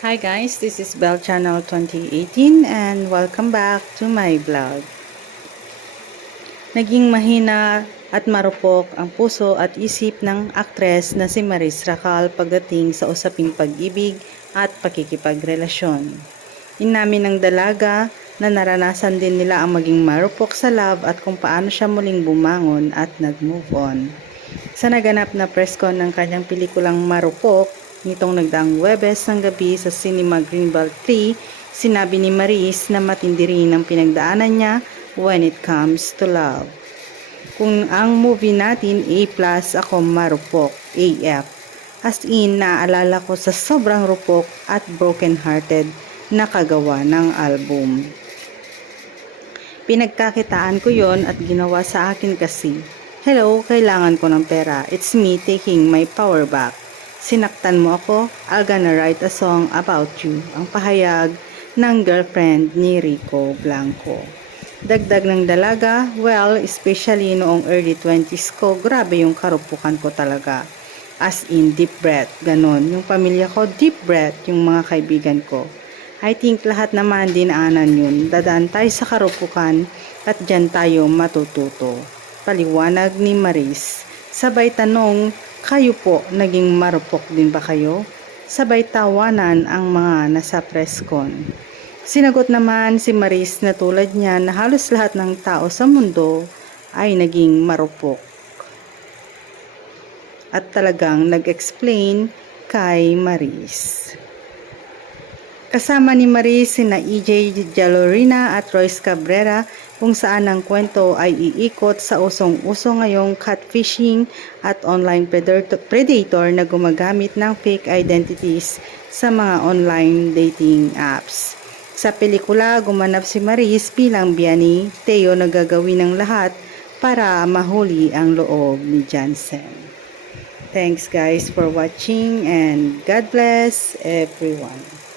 Hi guys, this is Bell Channel 2018 and welcome back to my vlog. Naging mahina at marupok ang puso at isip ng aktres na si Maris Racal pagdating sa usaping pag-ibig at pakikipagrelasyon. Inamin ng dalaga na naranasan din nila ang maging marupok sa love at kung paano siya muling bumangon at nag-move on. Sa naganap na press con ng kanyang pelikulang Marupok, nitong nagdaang Huwebes ng gabi sa Cinema Greenbelt 3, sinabi ni Maris na matindi rin ang pinagdaanan niya when it comes to love. Kung ang movie natin A+, ako marupok, AF. As in, naaalala ko sa sobrang rupok at broken-hearted na kagawa ng album. Pinagkakitaan ko yon at ginawa sa akin kasi, hello, kailangan ko ng pera. It's me taking my power back. Sinaktan mo ako, I'll gonna write a song about you. Ang pahayag ng girlfriend ni Rico Blanco. Dagdag ng dalaga, well, especially noong early 20s ko, grabe yung karupukan ko talaga. As in, deep breath, ganon. Yung pamilya ko, deep breath, yung mga kaibigan ko. I think lahat naman dinaanan yun. Dadaan tayo sa karupukan at dyan tayo matututo. Paliwanag ni Maris. Sabay tanong, kayo po, naging marupok din ba kayo? Sabay tawanan ang mga nasa press con. Sinagot naman si Maris na tulad niya na halos lahat ng tao sa mundo ay naging marupok. At talagang nag-explain kay Maris. Kasama ni Maris sina EJ Jalorina at Royce Cabrera kung saan ang kwento ay iikot sa usong-uso ngayong catfishing at online predator na gumagamit ng fake identities sa mga online dating apps. Sa pelikula, gumanap si Maris bilang biyani, Theo na gagawin ng lahat para mahuli ang loob ni Jansen. Thanks guys for watching and God bless everyone.